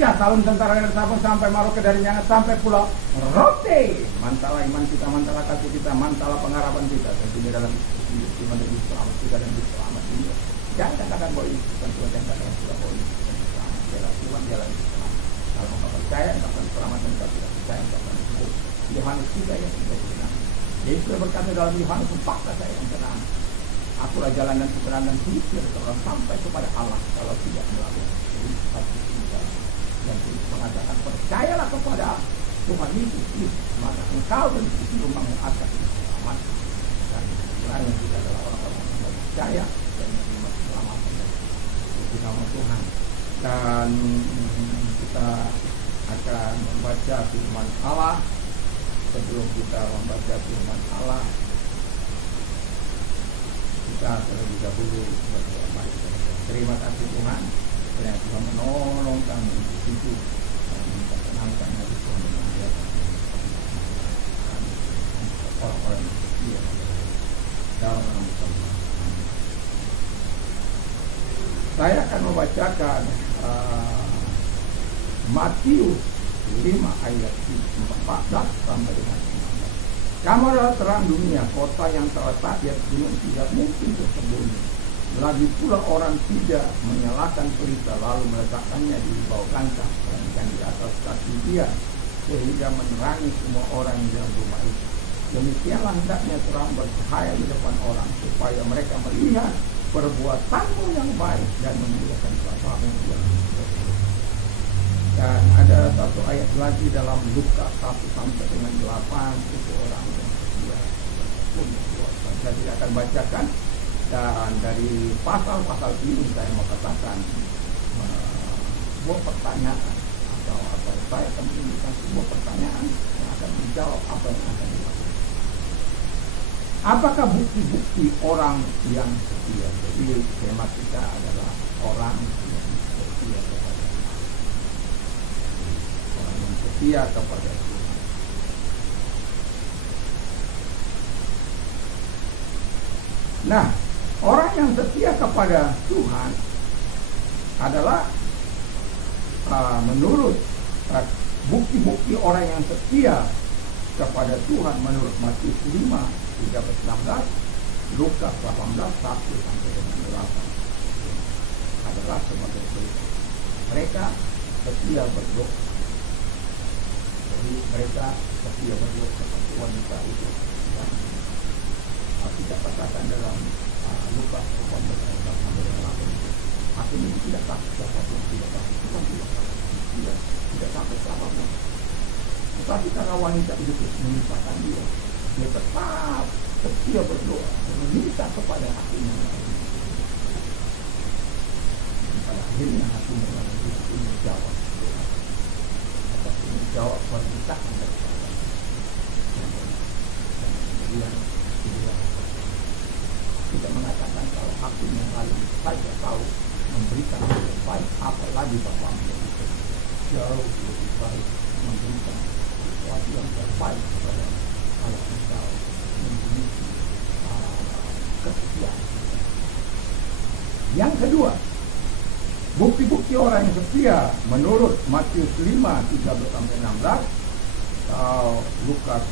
Persia, salun tentara dari Sabang sampai Maroke, dari Nyangat sampai Pulau Rote. Mantala iman kita, mantala kasih kita, mantala pengharapan kita. Tentunya dalam iman dan selamat kita dan selamat dunia. Jangan katakan bahwa itu bukan Tuhan, jangan katakan sudah bahwa itu bukan selamat. Jalan Tuhan, jalan selamat. Kalau engkau percaya, engkau akan selamat, dan kalau tidak percaya, engkau akan sembuh. Yohanes 3 ayat 36. Yesus sudah berkata dalam Yohanes 4 kata yang tenang. Akulah jalan dan kebenaran dan hidup, orang sampai kepada Allah kalau tidak melalui satu tinggal. Dan Yesus mengatakan, percayalah kepada Tuhan Yesus, maka engkau dan istri rumahmu akan selamat. Dan sebenarnya kita adalah orang-orang yang percaya dan menerima keselamatan dari nama Tuhan. Dan kita akan membaca firman Allah. Sebelum kita membaca firman Allah, kita terlebih dahulu berdoa. Terima kasih Tuhan, karena Tuhan menolong kami untuk hidup dan memperkenalkan hati Tuhan dengan dia. Orang-orang yang setia dalam nama Tuhan. Saya akan membacakan Matius 5 ayat 14 sampai dengan 15. Kamu adalah terang dunia, kota yang terletak di atas gunung tidak mungkin tersembunyi. Lagi pula orang tidak menyalakan pelita lalu meletakkannya di bawah kancah, melainkan di atas kaki dia, sehingga menerangi semua orang yang di dalam rumah itu. Demikianlah hendaknya terang bercahaya di depan orang, supaya mereka melihat perbuatanmu yang baik dan memuliakan Bapamu yang di surga. Dan ada satu ayat lagi dalam Lukas 1 sampai dengan 8, itu orang yang setia pun berbuatan. Saya tidak akan bacakan, dan dari pasal-pasal ini saya mau katakan sebuah pertanyaan atau saya akan menunjukkan sebuah pertanyaan yang akan menjawab apa yang akan dilakukan. Apakah bukti-bukti orang yang setia? Jadi tema kita adalah orang yang setia kepada Allah. Orang yang setia kepada Tuhan. Nah, orang yang setia kepada Tuhan adalah menurut bukti-bukti orang yang setia kepada Tuhan menurut Matius 5, 13-16, Lukas 18, 1 sampai dengan 8 adalah sebagai berikut. Mereka setia berdoa. Jadi mereka setia berdoa seperti wanita itu yang kita katakan dalam Lukas 18 sampai dengan 8. Aku ini tidak takut siapapun, tidak takut Tuhan, tidak takut siapapun. Tetapi karena wanita itu menyusahkan dia tetap setia berdoa, meminta kepada Hakimnya. Pada akhirnya Hakimnya menjawab doa, atas menjawab permintaan daripada. Dan kemudian kita mengatakan kalau Hakim yang lain saja tahu memberikan yang terbaik, apalagi Bapak itu jauh lebih baik memberikan sesuatu yang terbaik kepada kalau engkau memiliki kesetiaan. Yang kedua, bukti-bukti orang yang setia menurut Matius 5, 13-16, Lukas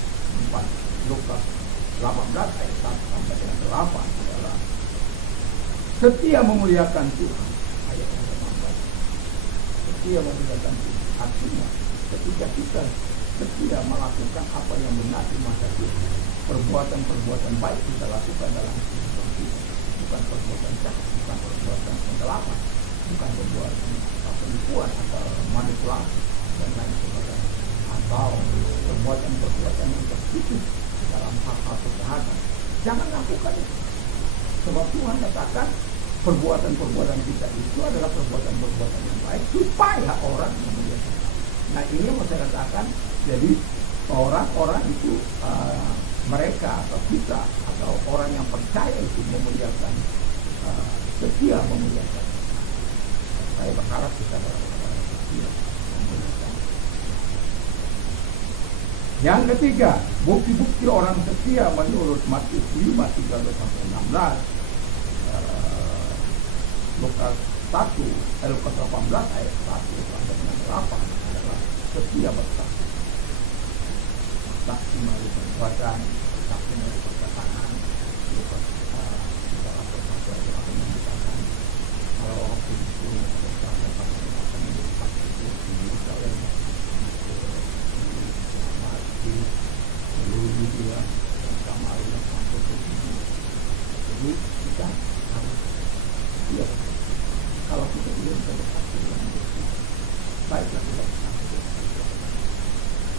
4, Lukas 18 ayat 1 sampai dengan 8 adalah setia memuliakan Tuhan. Ayat 18. Setia memuliakan Tuhan. Artinya ketika kita setia melakukan apa yang benar di mata Tuhan, perbuatan-perbuatan baik kita lakukan dalam kehidupan kita, bukan perbuatan jahat, bukan perbuatan penggelapan, bukan perbuatan penipuan atau manipulasi dan lain sebagainya, atau perbuatan-perbuatan yang tertutup dalam hal-hal kejahatan. Jangan lakukan itu. Sebab Tuhan katakan perbuatan-perbuatan kita itu adalah perbuatan-perbuatan yang baik supaya orang memuliakan. Nah, ini yang saya katakan. Jadi orang-orang itu mereka atau kita atau orang yang percaya itu memuliakan, setia memuliakan. Saya berharap kita orang-orang setia memuliakan. Yang ketiga, bukti-bukti orang setia menurut Matius 5, 13-16, Lukas 1 Lukas 18 ayat 1 sampai dengan 8 adalah setia bersaksi. Saksi melalui perbuatan, saksi melalui perkataan. Lukas 3:1 ayat 8 mengatakan kalau orang itu bersaksi akan menjadi saksi di Yerusalem, di seluruh dia dan Samaria sampai ke sini. Jadi kita harus setia. Kalau kita belum bisa bersaksi dengan Yesus, baiklah kita bersaksi.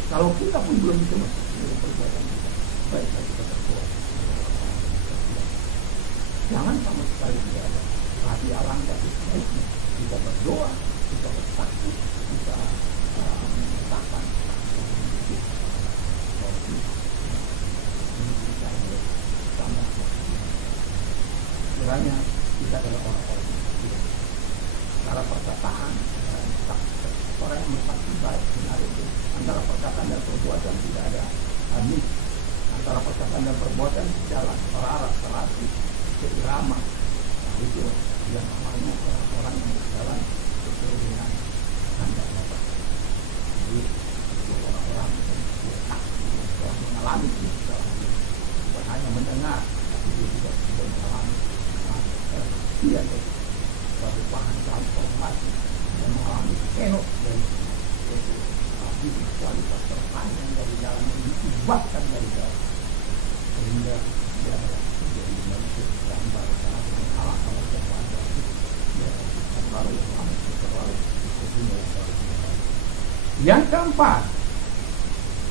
Kalau kita pun belum bisa bersaksi dengan perbuatan kita, baiklah kita berdoa. Jangan sama sekali tidak ada. Tapi alangkah baiknya kita berdoa, kita bersaksi, kita menyatakan kiranya kita adalah orang-orang yang setia. Cara perkataan orang yang bersaksi baik benar itu antara perkataan dan perbuatan tidak ada amis, antara perkataan dan perbuatan jalan selaras, serasi, seirama. Nah itu yang namanya orang-orang yang berjalan sesuai dengan kehendak Bapa. Jadi itu orang-orang yang bersaksi, yang mengalami kehidupan, bukan hanya mendengar, tapi dia juga sudah mengalami. Dia sebagai bahan transformasi yang mengalami kenok dari hidup kualitas terpanjang dari dalam yang diubahkan dari dalam sehingga dia menjadi manusia yang baru sangat mengalah kalau dia wajar dia terlalu lama terlalu dunia yang baru. Yang keempat,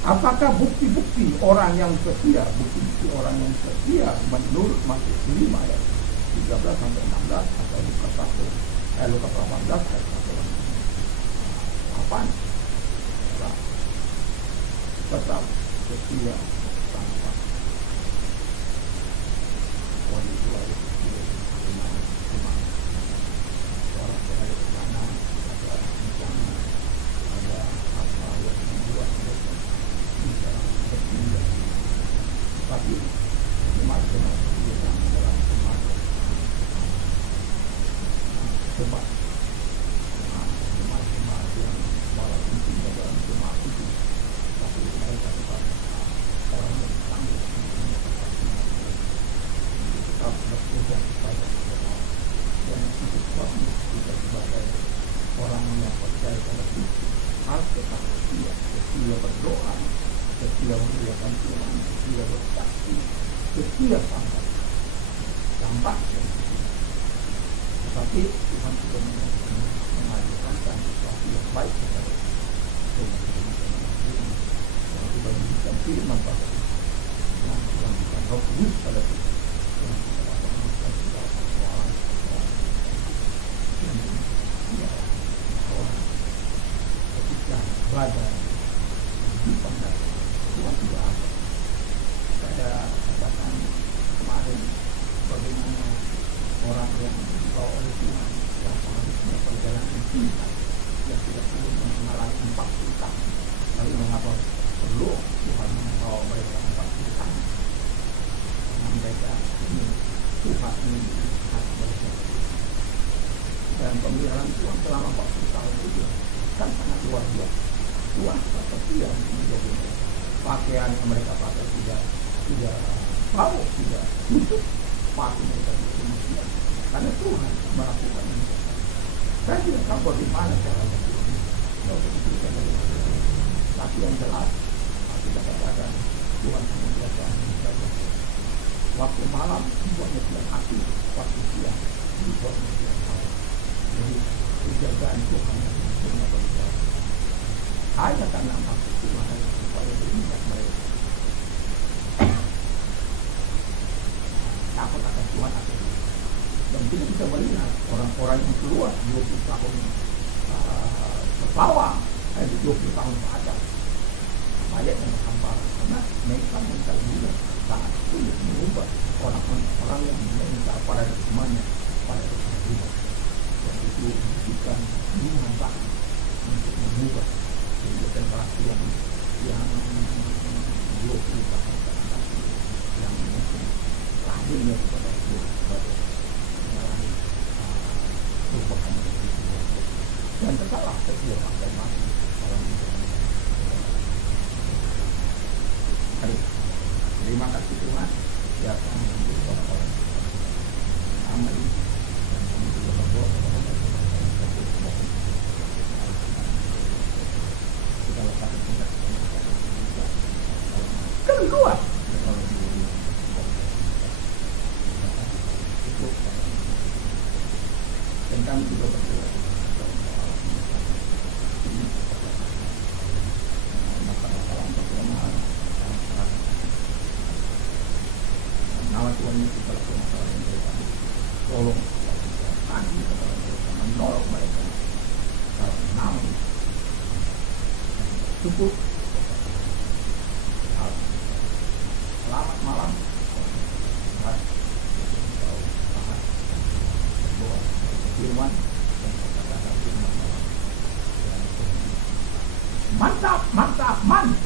apakah bukti-bukti orang yang setia? Bukti-bukti orang yang setia menurut Matius 5 ayat 13 sampai 16 atau Lukas 18 ayat 1 8 adalah tetap setia tanpa kondisi lain cuma orang berada di sana ada bencana, ada hal-hal yang membuat mereka bisa berpindah, tapi cuma yang adalah sebab jemaat yang walaupun tinggal dalam jemaat itu, tapi mereka tetap orang yang tangguh tetap berpegang kepada Allah. Dan itu sebabnya kita sebagai orang yang percaya pada Kristus harus tetap setia berdoa, setia memuliakan Tuhan, setia bersaksi, setia sampai tetapi Tuhan sudah mengajarkan sesuatu yang baik kepada kita. Yang sudah memberikan firman pada kita, yang sudah memberikan roh kudus pada kita, yang sudah memberikan segala persoalan bahwa ketika badai kehidupan datang, Tuhan tidak ada. Saya katakan kemarin bagaimana orang yang dibawa oleh Tuhan yang seharusnya perjalanan singkat yang tidak perlu mengalami 40 tahun, lalu mengapa perlu Tuhan membawa mereka 40 tahun? Karena mereka ingin Tuhan ingin melihat mereka, dan pemeliharaan Tuhan selama 40 tahun itu kan sangat luar biasa. Tuhan setia menjaga mereka. Pakaian yang mereka pakai tidak bau, tidak busuk. Pasti mereka manusia karena Tuhan melakukan ini. Saya tidak tahu bagaimana caranya Tuhan. Tapi yang jelas kita katakan Tuhan senantiasa menjaga. Waktu malam dibuatnya tidak hati, waktu siang dibuatnya tidak malam. Jadi penjagaan Tuhan benar bagi kita. Hanya karena maksud Tuhan supaya beringat mereka. Takut akan Tuhan akan dan kita bisa melihat orang-orang yang keluar 20 tahun ke bawah, 20 tahun ke atas, banyak yang berhambaran karena mereka minta juga sangat sulit mengubah orang-orang yang minta pada semuanya pada kehidupan. Dan itu bukan hubungan baik untuk mengubah generasi yang 20 tahun ke atas yang mungkin lahirnya kepada itu sebagai mengalami perubahan dan tersalah tersiap dan mati. Aduh, terima kasih Tuhan ya kami menjadi orang-orang amal ini dan kami juga berdoa kepada kita letakkan tindak kami kuat dan kami juga berdoa masalah-masalah untuk kelemahan nama Tuhan Yesus dalam permasalahan yang mereka tolong kami kepada mereka menolong mereka dalam nama cukup. Selamat malam. Firman dan kata-kata firman malam. Mantap, mantap, mantap.